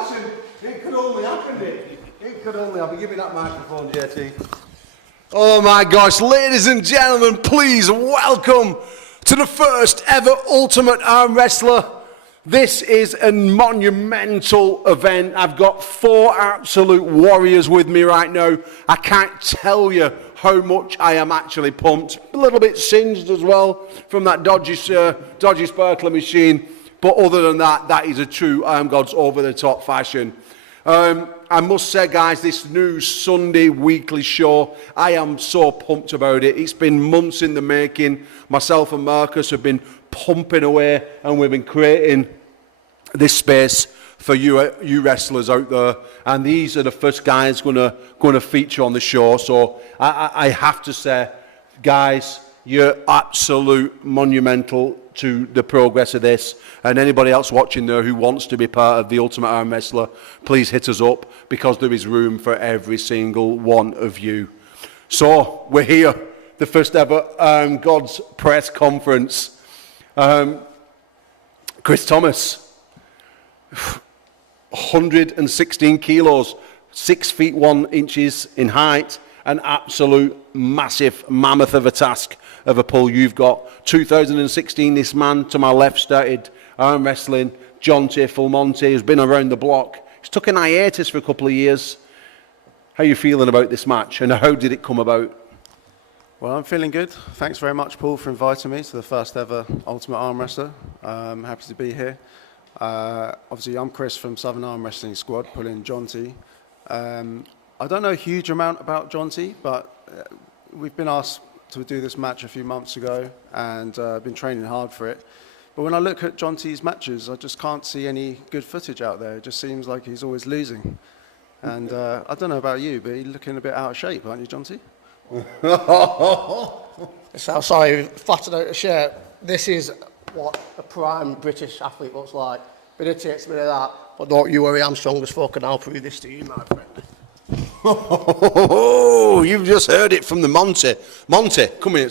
fashion. It could only happen, Nick. It could only happen. Give me that microphone, JT. Oh my gosh, ladies and gentlemen, please welcome to the first ever Ultimate Arm Wrestler. This is a monumental event. I've got 4 absolute warriors with me right now. I can't tell you how much I am actually pumped. A little bit singed as well from that dodgy sparkler machine. But other than that, that is a true Iron Gods over-the-top fashion. I must say, guys, this new Sunday weekly show, I am so pumped about it. It's been months in the making. Myself and Marcus have been pumping away, and we've been creating this space for you wrestlers out there. And these are the first guys going to feature on the show. So I have to say, guys, you're absolute monumental to the progress of this. And anybody else watching there who wants to be part of the Ultimate Arm Wrestler, please hit us up, because there is room for every single one of you. So we're here, the first ever Gods press conference. Chris Thomas, 116 kilos, 6 feet 1 inches in height, an absolute massive mammoth of a task of a pull you've got. 2016, this man to my left started arm wrestling. Jonty, Full Monty, has been around the block. He's took an hiatus for a couple of years. How are you feeling about this match, and how did it come about? Well, I'm feeling good. Thanks very much, Paul, for inviting me to the first ever Ultimate Arm Wrestler. Happy to be here. Obviously, I'm Chris from Southern Arm Wrestling Squad, pulling Jonty. I don't know a huge amount about Jonty, but we've been asked to do this match a few months ago, and been training hard for it. But when I look at Jonty's matches, I just can't see any good footage out there. It just seems like he's always losing. And I don't know about you, but you're looking a bit out of shape, aren't you, Jonty? So sorry, flattened out of shape. This is what a prime British athlete looks like. Bit of tits, bit of that. But don't you worry, I'm strong as fuck, and I'll prove this to you, my friend. Oh, you've just heard it from the Monty. Monty, come here.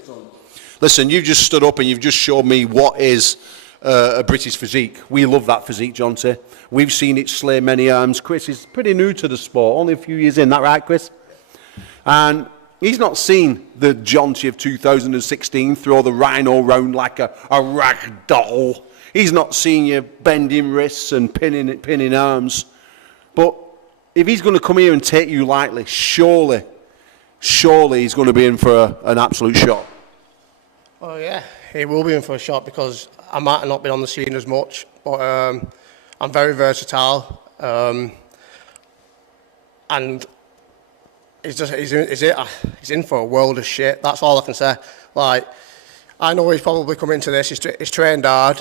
Listen, you've just stood up and you've just showed me what is a British physique. We love that physique, Jonty. We've seen it slay many arms. Chris is pretty new to the sport, only a few years in, that right, Chris? And he's not seen the Jonty of 2016 throw the rhino round like a rag doll. He's not seen you bending wrists and pinning arms. But if he's going to come here and take you lightly, surely he's going to be in for an absolute shot. Oh yeah, he will be in for a shot, because I might have not been on the scene as much, but I'm very versatile, and he's in for a world of shit. That's all I can say. Like, I know he's probably come into this. He's trained hard.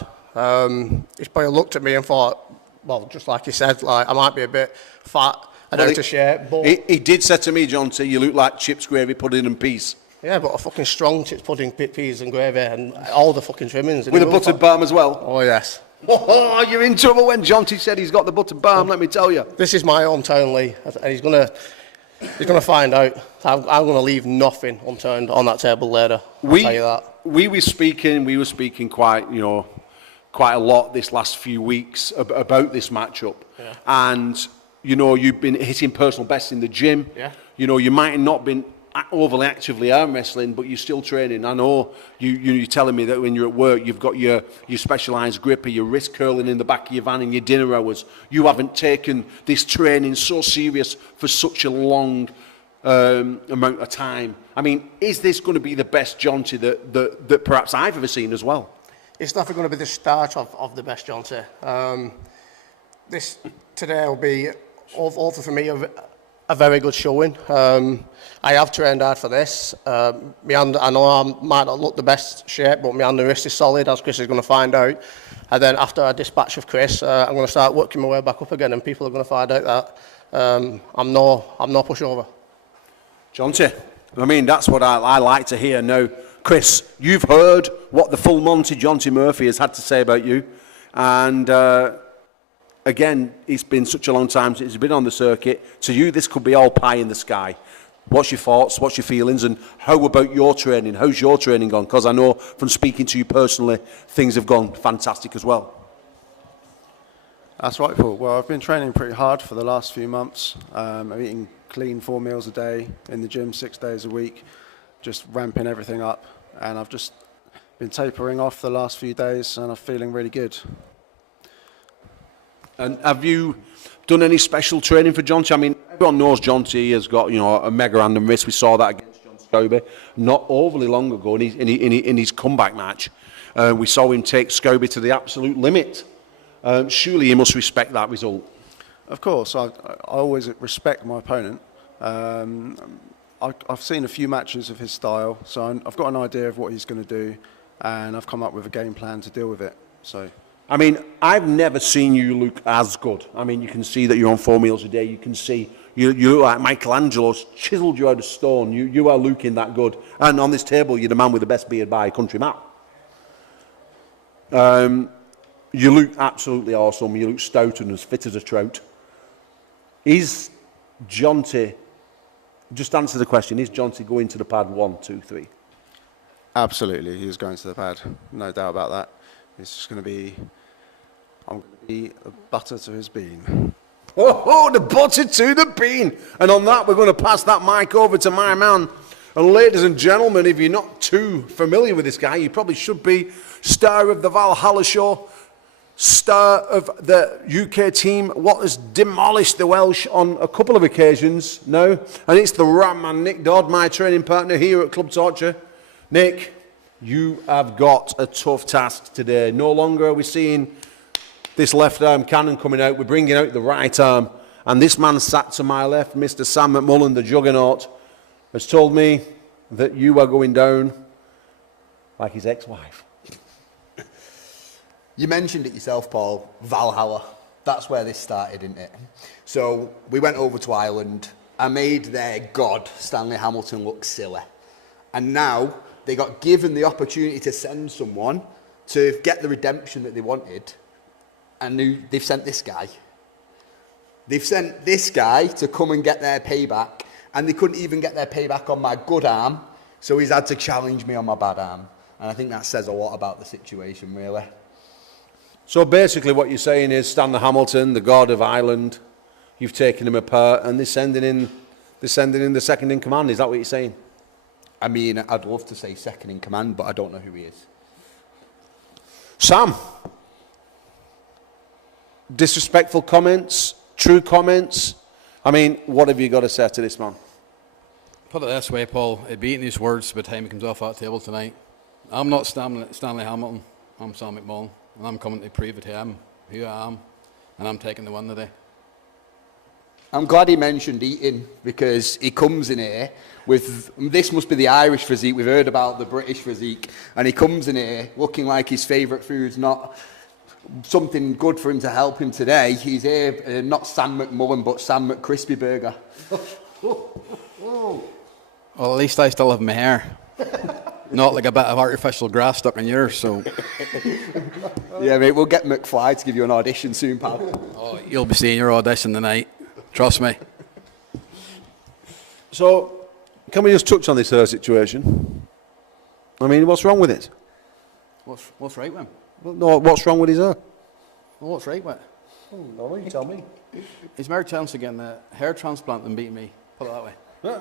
He's probably looked at me and thought, well, just like he said, like, I might be a bit fat and out of shape. But he did say to me, Jonty, you look like chips, gravy, pudding and peas. Yeah, but a fucking strong chips, pudding, peas and gravy and all the fucking trimmings. With a buttered balm as well? Oh, yes. Oh, you're in trouble when Jonty said he's got the buttered balm, let me tell you. This is my hometown, Lee, and he's gonna find out. I'm gonna leave nothing unturned on that table later. I'll tell you that. We were speaking quite a lot this last few weeks about this matchup. Yeah. And, you've been hitting personal bests in the gym. Yeah. You might have not been overly actively arm wrestling, but you're still training. I know you're telling me that when you're at work, you've got your specialised gripper, your wrist curling in the back of your van in your dinner hours. You haven't taken this training so serious for such a long amount of time. I mean, is this going to be the best Jonty that perhaps I've ever seen as well? It's definitely going to be the start of the best Jonty. This today will be, also for me, a very good showing. I have trained hard for this. I know I might not look the best shape, but my hand and wrist is solid, as Chris is going to find out. And then after a dispatch of Chris, I'm going to start working my way back up again, and people are going to find out that I'm no pushover. Jonty, I mean, that's what I like to hear. Now, Chris, you've heard what the Full Monty Jonty Murphy has had to say about you, and again, it's been such a long time since he's been on the circuit. To you, this could be all pie in the sky. What's your thoughts? What's your feelings? And how about your training? How's your training gone? Because I know from speaking to you personally, things have gone fantastic as well. That's right, Paul. Well, I've been training pretty hard for the last few months. I'm eating clean 4 meals a day in the gym 6 days a week, just ramping everything up. And I've just been tapering off the last few days, and I'm feeling really good. And have you done any special training for Jonty? I mean, everyone knows Jonty has got, a mega random wrist. We saw that against John Scobie not overly long ago in his comeback match. We saw him take Scobie to the absolute limit. Surely he must respect that result. Of course, I always respect my opponent. I've seen a few matches of his style, so I've got an idea of what he's going to do, and I've come up with a game plan to deal with it. So, I mean, I've never seen you look as good. I mean, you can see that you're on 4 meals a day. You can see you look like Michelangelo's chiseled you out of stone. You are looking that good. And on this table, you're the man with the best beard by a country mile. You look absolutely awesome. You look stout and as fit as a trout. Is Jonty, just answer the question, is Jonty going to the pad 1, 2, 3? absolutely, he is going to the pad. No doubt about that. It's just going to be, I'm going to be the butter to his bean. Oh, the butter to the bean. And on that, we're going to pass that mic over to my man. And ladies and gentlemen, if you're not too familiar with this guy, you probably should be. Star of the Valhalla show, star of the UK team, what has demolished the Welsh on a couple of occasions now. And it's the Ram man, Nick Dodd, my training partner here at Club Torture. Nick, you have got a tough task today. No longer are we seeing this left arm cannon coming out. We're bringing out the right arm. And this man sat to my left, Mr. Sam McMullen, the juggernaut, has told me that you are going down like his ex-wife. You mentioned it yourself, Paul, Valhalla. That's where this started, isn't it? So we went over to Ireland. I made their god, Stanley Hamilton, look silly. And now they got given the opportunity to send someone to get the redemption that they wanted. And they've sent this guy. They've sent this guy to come and get their payback. And they couldn't even get their payback on my good arm. So he's had to challenge me on my bad arm. And I think that says a lot about the situation, really. So basically what you're saying is Stanley Hamilton, the god of Ireland, you've taken him apart and they're sending in the second in command. Is that what you're saying? I mean, I'd love to say second in command, but I don't know who he is. Sam, disrespectful comments, true comments. I mean, what have you got to say to this man? Put it this way, Paul, it'd be eating his words by the time he comes off that table tonight. I'm not Stanley Hamilton, I'm Sam McMullen, and I'm coming to prove it to him who I am, and I'm taking the win today. I'm glad he mentioned eating, because he comes in here with, this must be the Irish physique, we've heard about the British physique, and he comes in here looking like his favourite food's not something good for him to help him today. He's here, not Sam McMullen, but Sam McCrispy Burger. Well, at least I still have my hair. Not like a bit of artificial grass stuck in yours, so... Yeah, mate, we'll get McFly to give you an audition soon, pal. Oh, you'll be seeing your audition tonight. Trust me. So, can we just touch on this situation? I mean, what's wrong with it? What's right with him? Well, no, what's wrong with his hair? Well, what's right with it? Oh, no, you tell me. He's more chance of getting a hair transplant than beating me. Put it that way. Yeah.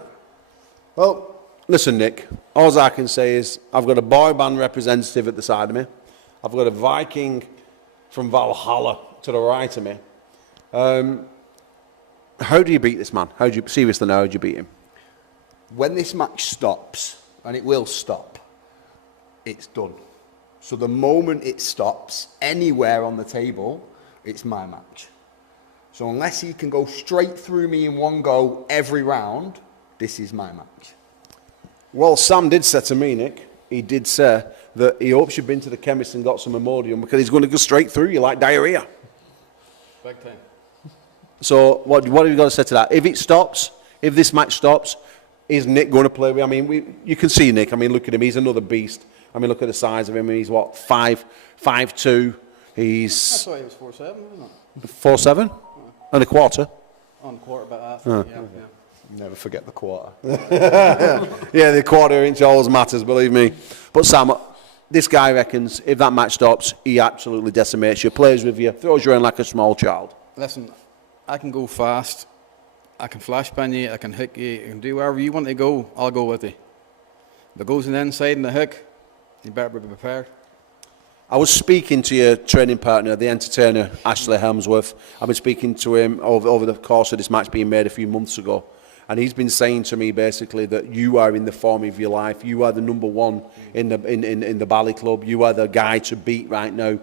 Well, listen, Nick, all I can say is I've got a boy band representative at the side of me. I've got a Viking from Valhalla to the right of me. How do you beat this man? Seriously now, how do you beat him? When this match stops, and it will stop, it's done. So the moment it stops, anywhere on the table, it's my match. So unless he can go straight through me in one go every round, this is my match. Well, Sam did say to me, Nick, he did say that he hopes you've been to the chemist and got some Imodium because he's going to go straight through you like diarrhea. Big time. So what have you got to say to that? If it stops, if this match stops, is Nick going to play with? I mean, you can see Nick. I mean, look at him. He's another beast. I mean, look at the size of him. He's what, 5'2". He's... I thought he was 4'7", wasn't it? 4'7"? And a quarter. On the quarter, about that. Yeah. Never forget the quarter. Yeah, the quarter inch always matters, believe me. But Sam, this guy reckons if that match stops, he absolutely decimates you, plays with you, throws you in like a small child. Listen, I can go fast. I can flashbang you. I can hook you. I can do wherever you want to go. I'll go with you. If it goes in the inside and the hook, you better be prepared. I was speaking to your training partner, the entertainer, Ashley Helmsworth. I've been speaking to him over the course of this match being made a few months ago. And he's been saying to me basically that you are in the form of your life. You are the number one in the Bally Club. You are the guy to beat right now.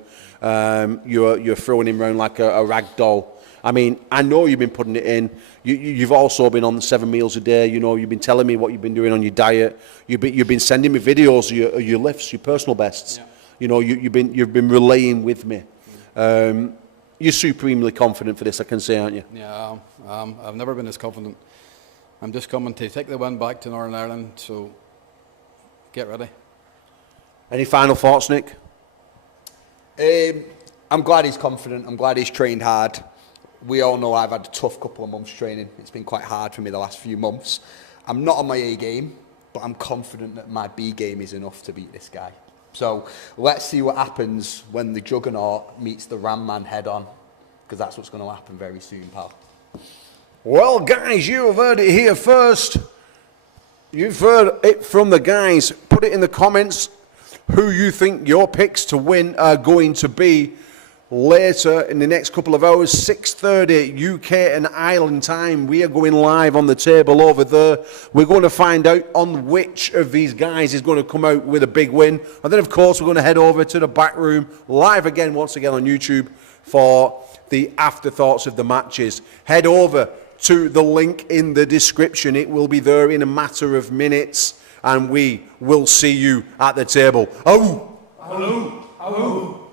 You're throwing him around like a rag doll. I mean, I know you've been putting it in. You've also been on 7 meals a day. You know, you've been telling me what you've been doing on your diet. You've been sending me videos of your lifts, your personal bests. Yeah. You know, you've been relaying with me. You're supremely confident for this, I can say, aren't you? Yeah, I've never been as confident. I'm just coming to take the win back to Northern Ireland, so get ready. Any final thoughts, Nick? I'm glad he's confident. I'm glad he's trained hard. We all know I've had a tough couple of months training. It's been quite hard for me the last few months. I'm not on my A game, but I'm confident that my B game is enough to beat this guy. So let's see what happens when the Juggernaut meets the Ram Man head on, because that's what's going to happen very soon, pal. Well, guys, you have heard it here first. You've heard it from the guys. Put it in the comments who you think your picks to win are going to be later in the next couple of hours. 6:30 UK and Ireland time. We are going live on the table over there. We're going to find out on which of these guys is going to come out with a big win. And then, of course, we're going to head over to the back room live again, once again on YouTube for the afterthoughts of the matches. Head over to the link in the description. It will be there in a matter of minutes, and we will see you at the table. Oh! Hello! Hello!